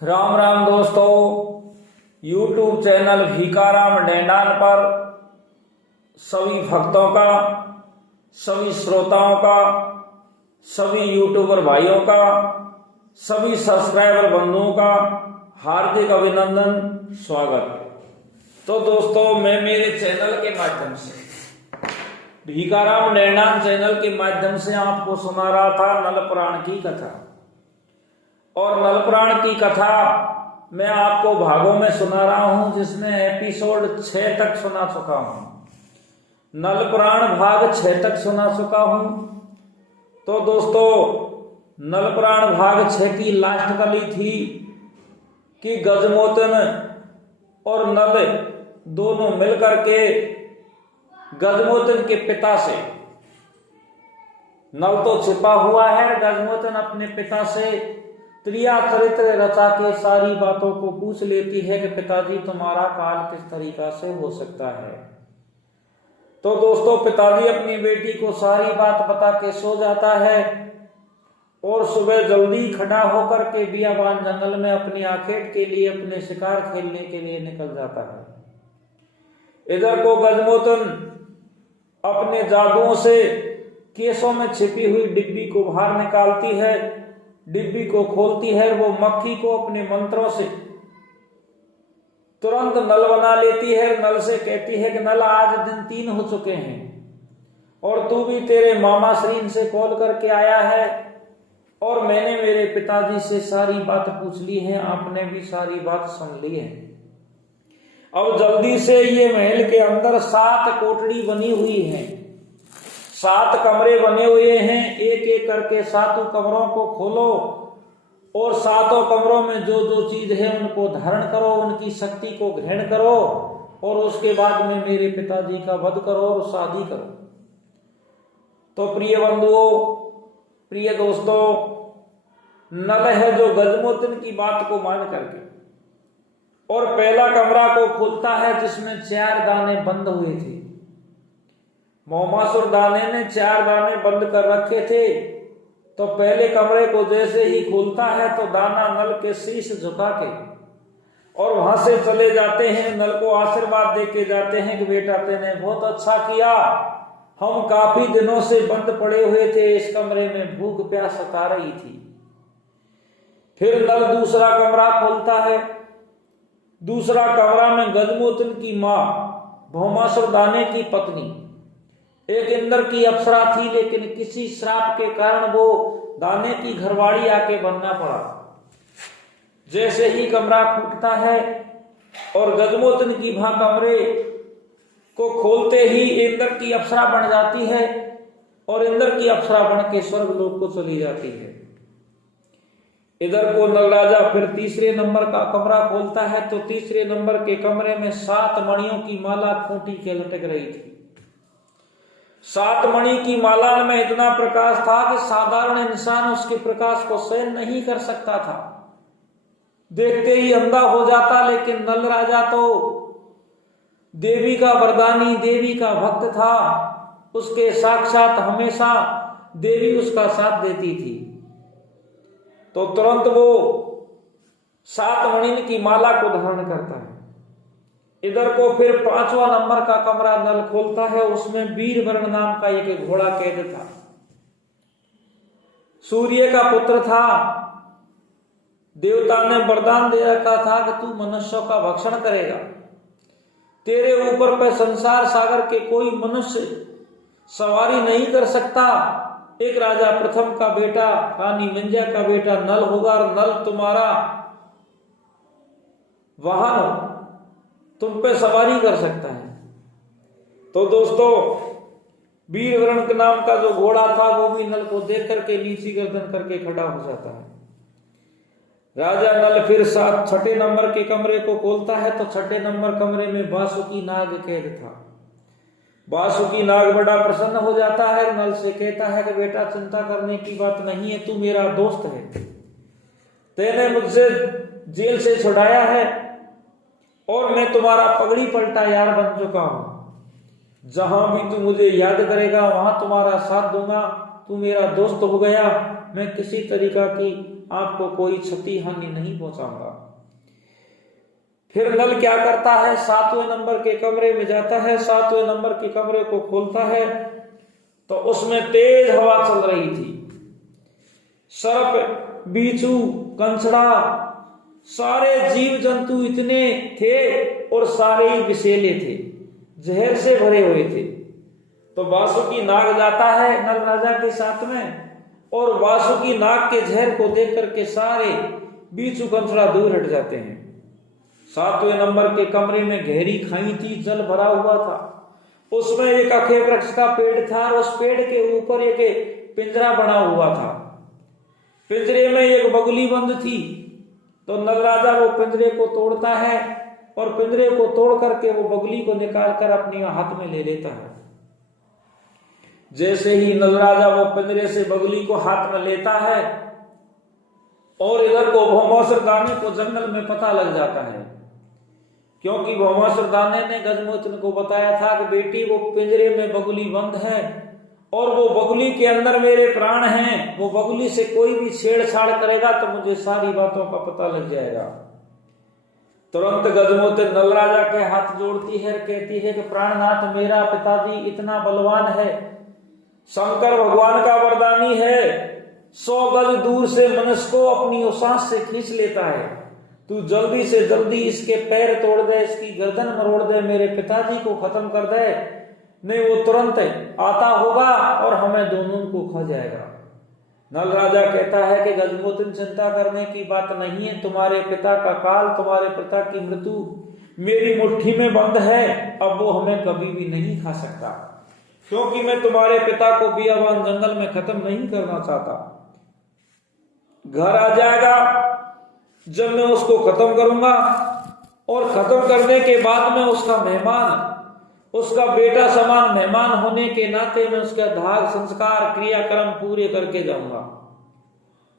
राम राम दोस्तों, YouTube channel Bhikaram Dendan पर सभी भक्तों का, सभी श्रोताओं का, सभी यूट्यूबर भाइयों का, सभी सब्सक्राइबर बंधुओं का हार्दिक अभिनंदन, स्वागत। तो दोस्तों, मैं मेरे चैनल के माध्यम से, भीकाराम डेंडान चैनल के माध्यम से आपको सुना रहा था नल पुराण की कथा। और नल पुराण की कथा मैं आपको भागों में सुना रहा हूं, जिसमें एपिसोड 6 तक सुना चुका हूं। नल पुराण भाग 6 तक सुना चुका हूं। तो दोस्तों, नल पुराण भाग 6 की लास्ट कली थी कि गजमोतन और नल दोनों मिलकर के गजमोतन के पिता से, नल तो छिपा हुआ है, गजमोतन अपने पिता से त्रिया चरित्र रचा के सारी बातों को पूछ लेती है कि पिताजी तुम्हारा काल किस तरीका से हो सकता है। तो दोस्तों, पिताजी अपनी बेटी को सारी बात बता के सो जाता है और सुबह जल्दी खड़ा होकर के बियाबान जंगल में अपनी आखेट के लिए, अपने शिकार खेलने के लिए निकल जाता है। इधर को गजमोतन अपने जादुओं से केसों में छिपी हुई डिब्बी को बाहर निकालती है, डिब्बी को खोलती है, वो मक्खी को अपने मंत्रों से तुरंत नल बना लेती है। नल से कहती है कि नल, आज दिन 3 हो चुके हैं और तू भी तेरे मामा श्रीन से कॉल करके आया है और मैंने मेरे पिताजी से सारी बात पूछ ली है, आपने भी सारी बात सुन ली है। अब जल्दी से ये महल के अंदर 7 कोठड़ी बनी हुई है, 7 कमरे बने हुए हैं, एक एक करके 7 कमरों को खोलो और 7 कमरों में जो जो चीज है उनको धारण करो, उनकी शक्ति को ग्रहण करो और उसके बाद में मेरे पिताजी का वध करो और शादी करो। तो प्रिय बंधुओं, प्रिय दोस्तों, नल है जो गजमोतन की बात को मान करके और पहला कमरा को खोलता है जिसमें 4 दाने बंद हुए थे। मोमासुर दाने ने 4 दाने बंद कर रखे थे। तो पहले कमरे को जैसे ही खोलता है तो दाना नल के शीश झुका के और वहां से चले जाते हैं, नल को आशीर्वाद दे के जाते हैं कि बेटा तेने बहुत अच्छा किया, हम काफी दिनों से बंद पड़े हुए थे, इस कमरे में भूख प्यास सता रही थी। फिर नल दूसरा कमरा खोलता है। दूसरा कमरा में गजमोतन की मां, भौमासुर दाने की पत्नी, एक इंद्र की अप्सरा थी, लेकिन किसी श्राप के कारण वो दाने की घरवाड़ी आके बनना पड़ा। जैसे ही कमरा फूटता है और गजमोतन की मां कमरे को खोलते ही इंद्र की अप्सरा बन जाती है और इंद्र की अप्सरा बन के स्वर्ग लोक को चली जाती है। इधर को नल राजा फिर तीसरे नंबर का कमरा खोलता है तो तीसरे नंबर के कमरे में 7 मणियों की माला खूंटी के लटक रही थी। 7 मणि की माला में इतना प्रकाश था कि साधारण इंसान उसके प्रकाश को सहन नहीं कर सकता था, देखते ही अंधा हो जाता। लेकिन नल राजा तो देवी का वरदानी, देवी का भक्त था, उसके साक्षात हमेशा देवी उसका साथ देती थी। तो तुरंत वो 7 मणि की माला को धारण करता है। इधर को फिर 5वां नंबर का कमरा नल खोलता है, उसमें वीरवर्ण नाम का एक घोड़ा कैद था। सूर्य का पुत्र था, देवता ने वरदान दे रखा था कि तू मनुष्यों का भक्षण करेगा, तेरे ऊपर पे संसार सागर के कोई मनुष्य सवारी नहीं कर सकता। एक राजा प्रथम का बेटा, रानी मंजा का बेटा नल होगा और नल तुम्हारा वाहन, तुम पे सवारी कर सकता है। तो दोस्तों, वीरवर्ण के नाम का जो घोड़ा था वो भी नल को देख करके नीची गर्दन करके खड़ा हो जाता है। राजा नल फिर 6ठे नंबर के कमरे को खोलता है तो 6ठे नंबर कमरे में बासुकी नाग कैद था। बासुकी नाग बड़ा प्रसन्न हो जाता है, नल से कहता है कि बेटा चिंता करने की बात नहीं है, तू मेरा दोस्त है, तेने मुझसे जेल से छुड़ाया है और मैं तुम्हारा पगड़ी पलटा यार बन चुका हूं। जहां भी तू मुझे याद करेगा वहां तुम्हारा साथ दूंगा, तू मेरा दोस्त हो गया, मैं किसी तरीका की आपको कोई क्षति हानि नहीं पहुंचाऊंगा। फिर नल क्या करता है, 7वें नंबर के कमरे में जाता है, 7वें नंबर के कमरे को खोलता है तो उसमें तेज हवा चल रही थी। सर्प, बीचू, कंचड़ा, सारे जीव जंतु इतने थे और सारे ही विषैले थे, जहर से भरे हुए थे। तो वासुकी नाग जाता है नल राजा के साथ में, और वासुकी नाग के जहर को देख करके सारे बीचू कंचड़ा दूर हट जाते हैं। 7वें नंबर के कमरे में गहरी खाई थी, जल भरा हुआ था, उसमें एक अखे वृक्ष का पेड़ था और उस पेड़ के ऊपर एक पिंजरा बना हुआ था। पिंजरे में एक बगुली बंद थी। तो नल राजा वो पिंजरे को तोड़ता है और पिंजरे को तोड़ करके वो बगुली को निकाल कर अपने हाथ में ले लेता है। जैसे ही नल राजा वो पिंजरे से बगुली को हाथ में लेता है और इधर को भौमासुर दाने को जंगल में पता लग जाता है, क्योंकि भौमासुर दाने ने गजमोचन को बताया था कि बेटी वो पिंजरे में बगुली बंद है और वो बगुली के अंदर मेरे प्राण हैं, वो बगुली से कोई भी छेड़छाड़ करेगा तो मुझे सारी बातों का पता लग जाएगा। तुरंत गजमोचन नल राजा के हाथ जोड़ती है, कहती है कि प्राणनाथ, मेरा पिताजी इतना बलवान है, शंकर भगवान का वरदानी है, 100 गज दूर से मनुष्य को अपनी उसास से खींच लेता है। तू जल्दी से जल्दी इसके पैर तोड़ दे, इसकी गर्दन मरोड़ दे, मेरे पिताजी को खत्म कर दे, नहीं वो तुरंत आता होगा और हमें दोनों को खा जाएगा। नल राजा कहता है कि गजमोचन, चिंता करने की बात नहीं है, तुम्हारे पिता का काल, तुम्हारे पिता की मृत्यु मेरी मुट्ठी में बंद है, अब वो हमें कभी भी नहीं खा सकता, क्योंकि मैं तुम्हारे पिता को बियाबान जंगल में खत्म नहीं करना चाहता। घर आ जाएगा जब मैं उसको खत्म करूंगा, और खत्म करने के बाद में उसका मेहमान, उसका बेटा समान मेहमान होने के नाते मैं उसका धाग संस्कार क्रियाक्रम पूरे करके जाऊंगा।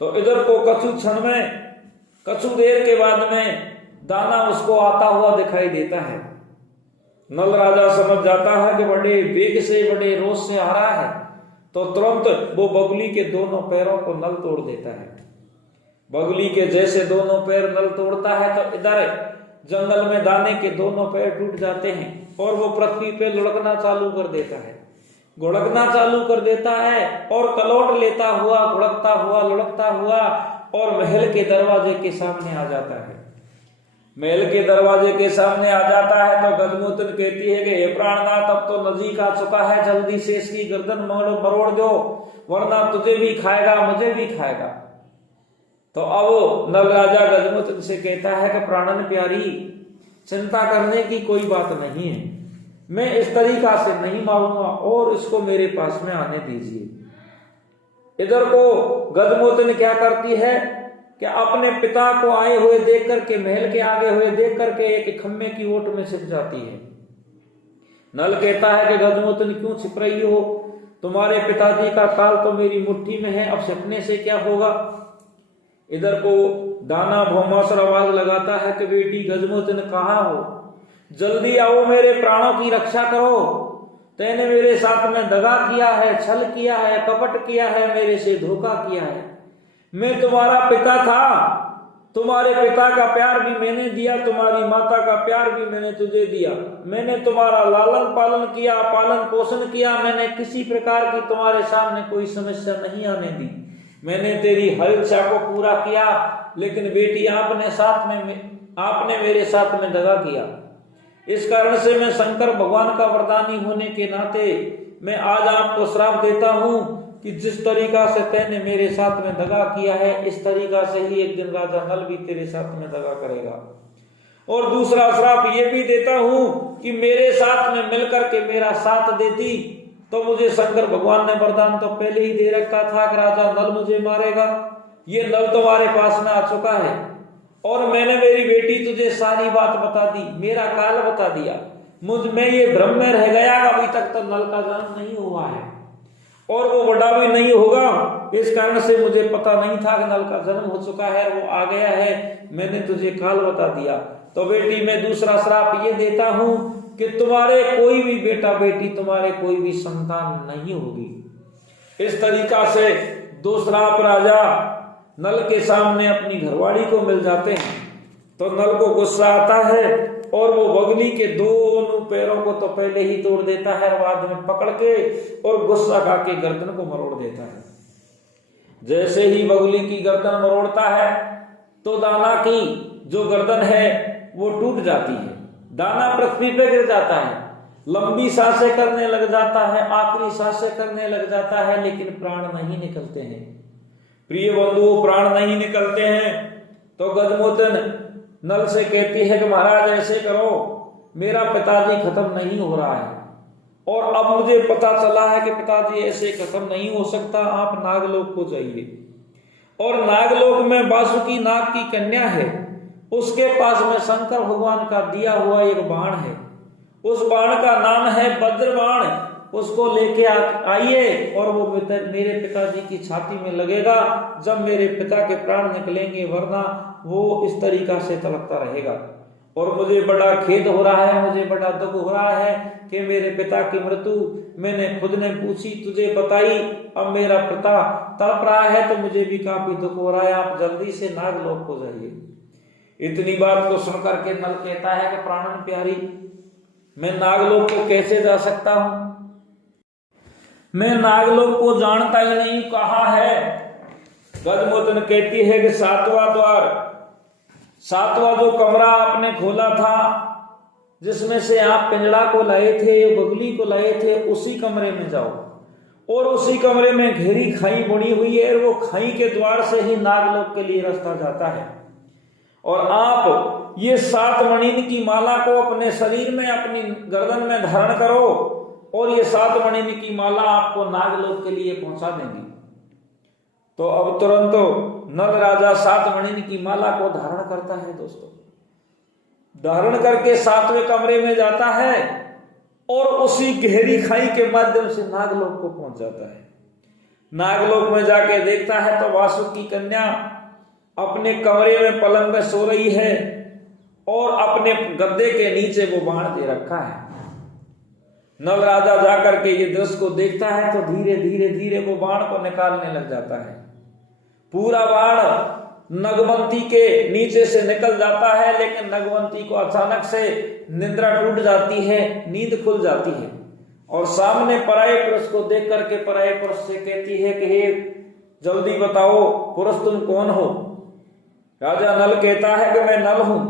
तो इधर को कछु क्षण में, कछु देर के बाद में दाना उसको आता हुआ दिखाई देता है। नल राजा समझ जाता है कि बड़े वेग से, बड़े रोष से आ रहा है, तो तुरंत वो बगुली के दोनों पैरों को नल तोड़ देता है। बगुली के जैसे दोनों पैर नल तोड़ता है तो इधर जंगल में दाने के दोनों पैर टूट जाते हैं और वो पृथ्वी पे लुढ़कना चालू कर देता है, घुड़कना चालू कर देता है और कलौट लेता हुआ, घुड़कता हुआ, लुढ़कता हुआ और महल के दरवाजे के सामने आ जाता है। महल के दरवाजे के सामने आ जाता है तो गजमोचन कहती है कि हे प्राणनाथ, अब तो नजदीक आ चुका है, जल्दी से इसकी गर्दन मरोड़ दो, वरना तुझे भी खाएगा, मुझे भी खाएगा। तो अब नल राजा गजमोचन से कहता है कि प्राणन प्यारी, चिंता करने की कोई बात नहीं है, मैं इस तरीका से नहीं मारूंगा और इसको मेरे पास में आने दीजिए। इधर को गजमोचन क्या करती है कि अपने पिता को आए हुए देख करके, महल के आगे हुए देख करके एक खम्भे की ओट में छिप जाती है। नल कहता है कि गजमोचन क्यों छिप रही हो, तुम्हारे पिताजी का काल तो मेरी मुट्ठी में है, अब छिपने से क्या होगा। इधर को दाना भौमासुर आवाज लगाता है कि बेटी गजमोचन कहाँ हो, जल्दी आओ, मेरे प्राणों की रक्षा करो, तैने मेरे साथ में दगा किया है, छल किया है, कपट किया है, मेरे से धोखा किया है। मैं तुम्हारा पिता था, तुम्हारे पिता का प्यार भी मैंने दिया, तुम्हारी माता का प्यार भी मैंने तुझे दिया, मैंने तुम्हारा लालन पालन किया, पालन पोषण किया, मैंने किसी प्रकार की तुम्हारे सामने कोई समस्या नहीं आने दी, मैंने तेरी हर इच्छा को पूरा किया। लेकिन बेटी आपने मेरे साथ में दगा किया, इस कारण से मैं शंकर भगवान का वरदानी होने के नाते मैं आज आपको श्राप देता हूं कि जिस तरीका से तैने मेरे साथ में दगा किया है, इस तरीका से ही एक दिन राजा नल भी तेरे साथ में दगा करेगा। और दूसरा श्राप ये भी देता हूं कि मेरे साथ में मिलकर के मेरा साथ देती तो मुझे शंकर भगवान ने वरदान तो पहले ही दे रखा था कि राजा नल मुझे मारेगा। ये नल तुम्हारे पास में आ चुका है और मैंने मेरी बेटी तुझे सारी बात बता दी, मेरा काल बता दिया, मुझ में ये भ्रम में रह गया, अभी तक तो नल का जन्म नहीं हुआ है और वो बड़ा भी नहीं होगा, इस कारण से मुझे पता नहीं था कि नल का जन्म हो चुका है, वो आ गया है, मैंने तुझे काल बता दिया। तो बेटी मैं दूसरा श्राप ये देता हूं कि तुम्हारे कोई भी बेटा बेटी, तुम्हारे कोई भी संतान नहीं होगी। इस तरीका से दो श्राप राजा नल के सामने अपनी घरवाली को मिल जाते हैं तो नल को गुस्सा आता है और वो बगली के दोनों पैरों को तो पहले ही तोड़ देता है, बाद में पकड़ के और गुस्सा खा के गर्दन को मरोड़ देता है। जैसे ही बगली की गर्दन मरोड़ता है तो दाना की जो गर्दन है वो टूट जाती है, दाना पृथ्वी पे गिर जाता है, लंबी सांसें करने लग जाता है, आखिरी सांसें करने लग जाता है, लेकिन प्राण नहीं निकलते हैं। प्रिय बंधुओं, प्राण नहीं निकलते हैं तो गजमोचन नल से कहती है कि महाराज ऐसे करो, मेरा पिताजी खत्म नहीं हो रहा है और अब मुझे पता चला है कि पिताजी ऐसे खत्म नहीं हो सकता, आप नागलोक को जाइए। और नागलोक में वासुकी नाग की कन्या है, उसके पास में शंकर भगवान का दिया हुआ एक बाण है, उस बाण का नाम है वज्र बाण, उसको लेके आइए और वो मेरे पिताजी की छाती में लगेगा जब मेरे पिता के प्राण निकलेंगे, वरना वो इस तरीका से तड़पता रहेगा। और मुझे बड़ा खेद हो रहा है, मुझे बड़ा दुख हो रहा है कि मेरे पिता की मृत्यु मैंने खुद ने पूछी, तुझे बताई, अब मेरा पिता तड़प रहा है तो मुझे भी काफी दुख हो रहा है, आप जल्दी से नागलोक को जाइए। इतनी बात को सुनकर के नल कहता है कि प्राणन प्यारी, मैं नागलोक को कैसे जा सकता हूं, मैं नागलोक को जानता ही नहीं, कहाँ है। गजमोचन कहती है कि सातवां द्वार, सातवां जो कमरा आपने खोला था जिसमें से आप पिंजड़ा को लाए थे, बगली को लाए थे, उसी कमरे में जाओ और उसी कमरे में घेरी खाई बनी हुई है, वो खाई के द्वार से ही नागलोक के लिए रास्ता जाता है। और आप ये 7 मणि की माला को अपने शरीर में, अपनी गर्दन में धारण करो और ये 7 मणि की माला आपको नागलोक के लिए पहुंचा देंगी। तो अब तुरंत नल राजा 7 मणि की माला को धारण करता है दोस्तों, धारण करके 7वें कमरे में जाता है और उसी गहरी खाई के माध्यम से नागलोक को पहुंच जाता है। नागलोक में जाके देखता है तो वासुकी कन्या अपने कमरे में पलंग में सो रही है और अपने गद्दे के नीचे वो बाण दे रखा है। नल राजा जाकर के ये दृश्य को देखता है तो धीरे धीरे धीरे वो बाण को निकालने लग जाता है। पूरा बाण नगवंती के नीचे से निकल जाता है, लेकिन नगवंती को अचानक से निद्रा टूट जाती है, नींद खुल जाती है और सामने पराये पुरुष को देख करके पराये पुरुष से कहती है कि हे जल्दी बताओ पुरुष तुम कौन हो। राजा नल कहता है कि मैं नल हूं,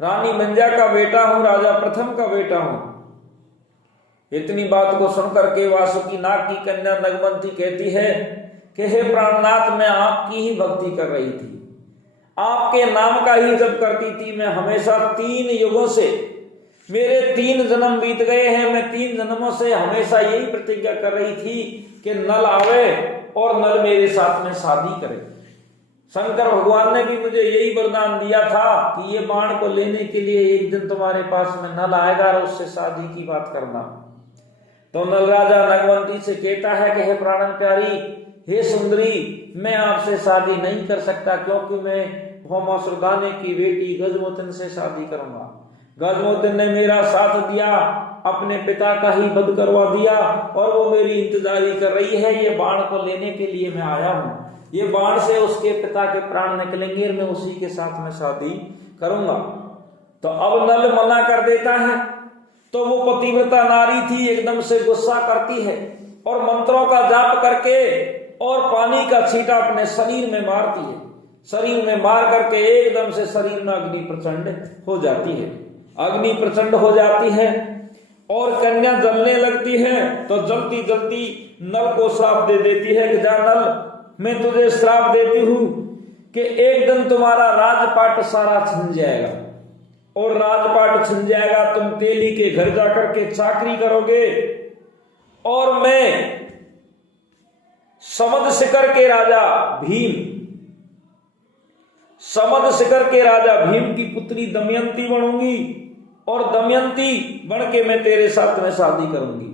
रानी मंजा का बेटा हूं, राजा प्रथम का बेटा हूं। इतनी बात को सुनकर के वासुकी नाग की कन्या नगवंती कहती है कि हे प्राणनाथ, मैं आपकी ही भक्ति कर रही थी, आपके नाम का ही जप करती थी। मैं हमेशा 3 युगों से, मेरे 3 जन्म बीत गए हैं, मैं 3 जन्मों से हमेशा यही प्रतिज्ञा कर रही थी कि नल आवे और नल मेरे साथ में शादी करे। शंकर भगवान ने भी मुझे यही वरदान दिया था कि ये बाण को लेने के लिए एक दिन तुम्हारे पास में नल आएगा और उससे शादी की बात करना। तो नल राजा नगवंती से कहता है कि हे प्राणन प्यारी, हे सुंदरी, मैं आपसे शादी नहीं कर सकता क्योंकि मैं भौमासुरदाने की बेटी गजमोचन से शादी करूंगा। गजमोचन ने मेरा साथ दिया, अपने पिता का ही वध करवा दिया और वो मेरी इंतजारी कर रही है। ये बाण को लेने के लिए मैं आया हूं, ये बाण से उसके पिता के प्राण निकलेंगे और मैं उसी के साथ में शादी करूंगा। तो अब नल मना कर देता है तो वो पतिव्रता नारी थी, एकदम से गुस्सा करती है और मंत्रों का जाप करके और पानी का छींटा अपने शरीर में मारती है। शरीर में मार करके एकदम से शरीर में अग्नि प्रचंड हो जाती है, अग्नि प्रचंड हो जाती है और कन्या जलने लगती है। तो जलती जलती नल को श्राप दे देती है कि जा नल, मैं तुझे श्राप देती हूं कि एक दिन तुम्हारा राजपाट सारा छिन जाएगा और राजपाट छिन जाएगा, तुम तेली के घर जाकर के चाकरी करोगे और मैं समद शिखर के राजा भीम, समद शिखर के राजा भीम की पुत्री दमयंती बनूंगी और दमयंती बन के मैं तेरे साथ में शादी करूंगी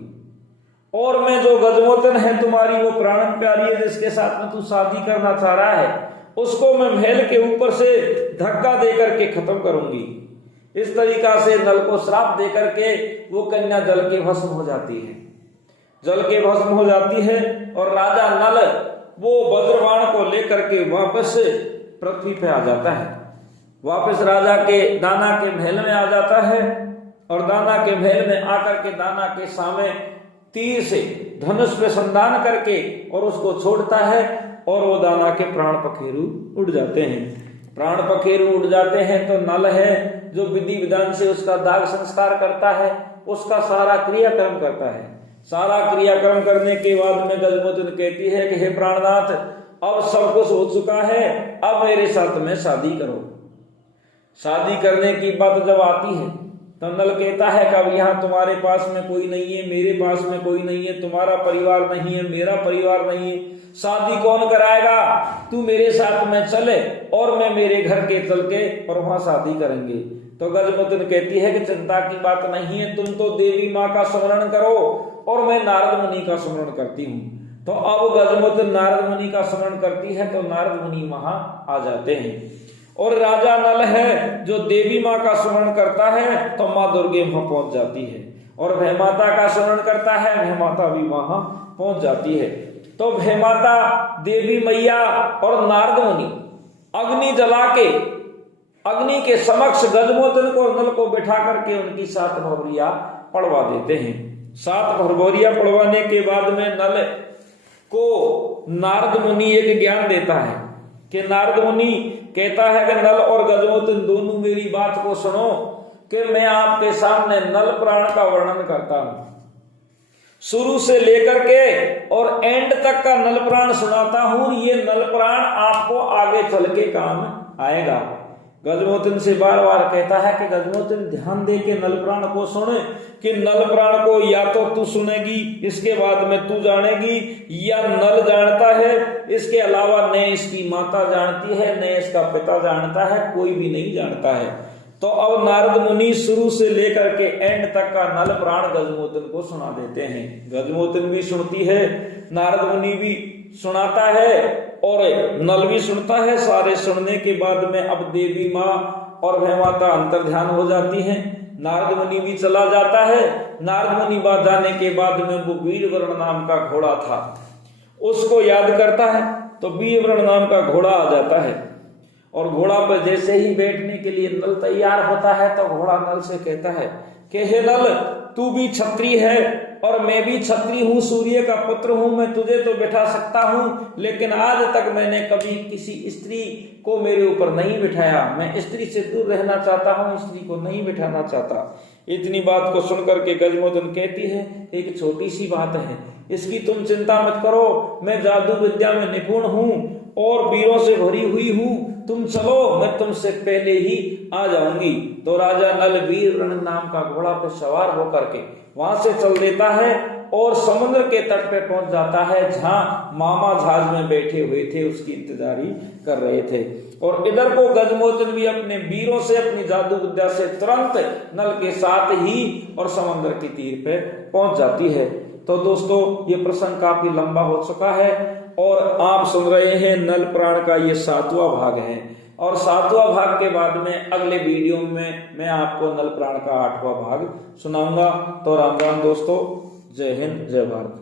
और मैं जो गजमोचन है तुम्हारी, वो प्राणन प्यारी है जिसके साथ में तू शादी करना चाह रहा है, उसको मैं महल के ऊपर से धक्का देकर के खत्म करूंगी। इस तरीका से नल को श्राप देकर के वो कन्या जल के भस्म हो जाती है, जल के भस्म हो जाती है और राजा नल वो वज्रबाण को लेकर के वापस पृथ्वी पे आ जाता है, वापस राजा के दाना के महल में आ जाता है और दाना के महल में आकर के दाना के सामने तीर से धनुष पे संधान करके और उसको छोड़ता है और वो दाना के प्राण पखेरु उड़ जाते हैं। प्राण पखेरु उड़ जाते हैं तो नल है जो विधि विधान से उसका दाग संस्कार करता है, उसका सारा क्रियाक्रम करता है। सारा क्रियाक्रम करने के बाद में गजमोचन कहती है कि हे प्राणनाथ, अब सब कुछ हो चुका है, अब मेरे साथ में शादी करो। शादी करने की बात जब आती है तो नल कहता है कि अब यहाँ तुम्हारे पास में कोई नहीं है, मेरे पास में कोई नहीं है, तुम्हारा परिवार नहीं है, मेरा परिवार नहीं है, शादी कौन कराएगा? तू मेरे साथ में चले और मैं मेरे घर के चल के और वहां शादी करेंगे। तो गजमोचन कहती है कि चिंता की बात नहीं है, तुम तो देवी माँ का स्मरण करो और मैं नारद मुनि का स्मरण करती हूँ। तो अब गजमोचन नारद मुनि का स्मरण करती है तो नारद मुनि वहां आ जाते हैं और राजा नल है जो देवी माँ का स्मरण करता है तो माँ दुर्गे वहां पहुंच जाती है और भय माता का स्मरण करता है, भय माता भी वहां पहुंच जाती है। तो भय माता, देवी मैया और नारद मुनि अग्नि जला के अग्नि के समक्ष गजमोचन को नल को बैठा करके उनकी 7 भरभोरियां पड़वा देते हैं। 7 भरभोरियां पड़वाने के बाद में नल को नारद मुनि एक ज्ञान देता है कि नारद मुनि कहता है कि नल और गजमोचन दोनों मेरी बात को सुनो कि मैं आपके सामने नल प्राण का वर्णन करता हूं, शुरू से लेकर के और एंड तक का नल प्राण सुनाता हूं। ये नल प्राण आपको आगे चल के काम आएगा। गजमोचन से बार बार कहता है कि गजमोचन ध्यान दे के नल प्राण को सुने कि नल प्राण को या तो तू सुनेगी, इसके बाद में तू जानेगी, या नल जानता है, इसके अलावा न इसकी माता जानती है, न इसका पिता जानता है, कोई भी नहीं जानता है। तो अब नारद मुनि शुरू से लेकर के एंड तक का नल प्राण गजमोचन को सुना देते हैं। गजमोचन भी सुनती है, नारद मुनि भी सुनाता है और नल भी सुनता है। सारे सुनने के बाद में अब देवी माँ और भय माता अंतर्ध्यान हो जाती हैं। नारद मुनि भी चला जाता है। नारद मुनि बाद जाने के बाद में वो वीरवर्ण नाम का घोड़ा था, उसको याद करता है तो वीरवर्ण नाम का घोड़ा आ जाता है और घोड़ा पर जैसे ही बैठने के लिए नल तैयार होता है तो घोड़ा नल से कहता है कि हे नल, तू भी क्षत्रिय है और मैं भी क्षत्रिय हूँ, सूर्य का पुत्र हूँ, मैं तुझे तो बैठा सकता हूँ, लेकिन आज तक मैंने कभी किसी स्त्री को मेरे ऊपर नहीं बिठाया। मैं स्त्री से दूर रहना चाहता हूँ, स्त्री को नहीं बिठाना चाहता। इतनी बात को सुनकर के गजमोचन कहती है एक छोटी सी बात है, इसकी तुम चिंता मत करो, मैं जादू विद्या में निपुण हूँ और वीरों से भरी हुई हूँ, तुम चलो, मैं तुमसे पहले ही आ जाऊंगी। तो राजा नल वीरवर्ण नाम का घोड़ा पर सवार होकर के वहां से चल देता है और समुद्र के तट पे पहुंच जाता है जहां मामा जहाज में बैठे हुए थे, उसकी इंतजारी कर रहे थे। और इधर को गजमोचन भी अपने वीरों से, अपनी जादू विद्या से तुरंत नल के साथ ही और समुद्र के तीर पे पहुंच जाती है। तो दोस्तों, ये प्रसंग काफी लंबा हो चुका है और आप सुन रहे हैं नल प्राण का ये 7वां भाग है और 7वां भाग के बाद में अगले वीडियो में मैं आपको नल प्राण का 8वां भाग सुनाऊंगा। तो राम राम दोस्तों, जय हिंद, जय भारत।